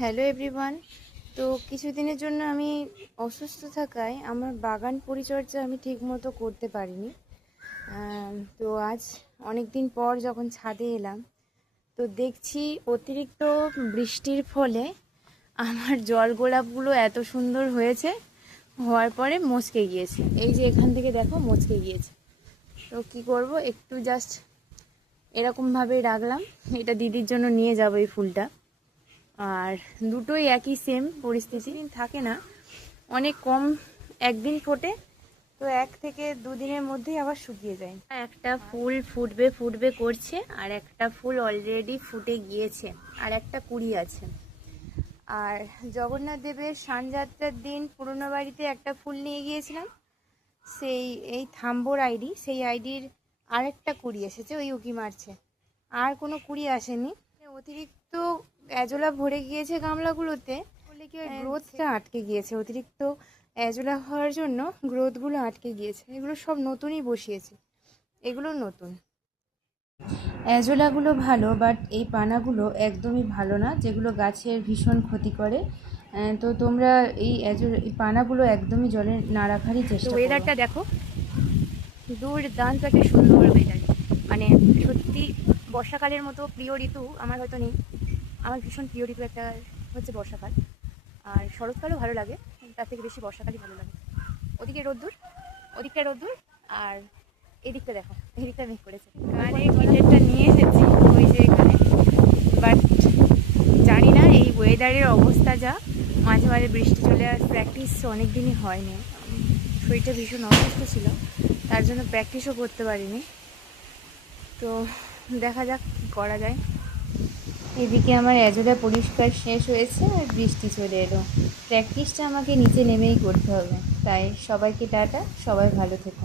Hello everyone. তো কিছুদিনের জন্য আমি অসুস্থ থাকায় আমার বাগান পরিচর্যা আমি ঠিকমতো করতে পারিনি। তো আজ অনেক দিন পর যখন ছাদে এলাম, তো দেখছি অতিরিক্ত বৃষ্টির ফলে আমার জল গোলাপগুলো এত সুন্দর হয়েছে, হওয়ার পরে মচকে গিয়েছে। এই যে এখান থেকে দেখো মচকে গিয়েছে। তো কি করব, একটু জাস্ট এরকমভাবেই রাখলাম। এটা দিদির জন্য নিয়ে যাবো এই ফুলটা। আর দুটোই একই সেম পরিস্থিতি, থাকে না, অনেক কম একদিন ফোটে, তো 1 থেকে 2 দিনের মধ্যেই আবার শুকিয়ে যায়। একটা ফুল ফুটবে ফুটবে করছে, আর একটা ফুল অলরেডি ফুটে গিয়েছে, আর একটা কুড়ি আছে। আর জগন্নাথ দেবের সানযাত্রার দিন পুরনো বাড়িতে একটা ফুল নিয়ে গিয়েছিলাম, সেই এই থাম্বোর আইডি, সেই আইডির আরেকটা কুড়ি এসেছে, ওই উকি মারছে। আর কোনো কুড়ি আসেনি। অতিরিক্ত অ্যাজোলা ভরে গিয়েছে গামলাগুলোতে, বলে কি গ্রোথটা আটকে গিয়েছে। অতিরিক্ত অ্যাজোলা হওয়ার জন্য গ্রোথগুলো আটকে গিয়েছে। এগুলো সব নতুনই বসিয়েছে, এগুলো নতুন। অ্যাজোলাগুলো ভালো, বাট এই পানাগুলো একদমই ভালো না, যেগুলো গাছের ভীষণ ক্ষতি করে। তো তোমরা এই পানাগুলো একদমই জলে না রাখারই চেষ্টা করো। ওয়েদারটা দেখো, দুর্দান্ত একটা সুন্দর ওয়েদার। মানে সত্যি বর্ষাকালের মতো প্রিয় ঋতু আমার হয়তো নেই। আমার ভীষণ প্রিয় ঋতু একটা হচ্ছে বর্ষাকাল, আর শরৎকালও ভালো লাগে, তার থেকে বেশি বর্ষাকালই ভালো লাগে। ওদিকে রোদ্দুর, ওদিকটা রোদ্দুর, আর এদিকটা দেখো, এদিকটা মেঘ করেছে। মানে গিটারটা নিয়ে এসেছি ওই যে এখানে, বাট জানি না এই ওয়েদারের অবস্থা যা, মাঝে মাঝে বৃষ্টি চলে আর প্র্যাকটিস অনেক দিনই হয়নি। শরীরটা ভীষণ অসুস্থ ছিল, তার জন্য প্র্যাকটিসও করতে পারিনি। তো দেখা যাক কী করা যায়। এদিকে আমার অ্যাজোলা পরিষ্কার শেষ হয়েছে আর বৃষ্টি চলে এলো। প্র্যাকটিসটা আমাকে নিচে নেমেই করতে হবে। তাই সবাইকে টাটা, সবাই ভালো থেকো।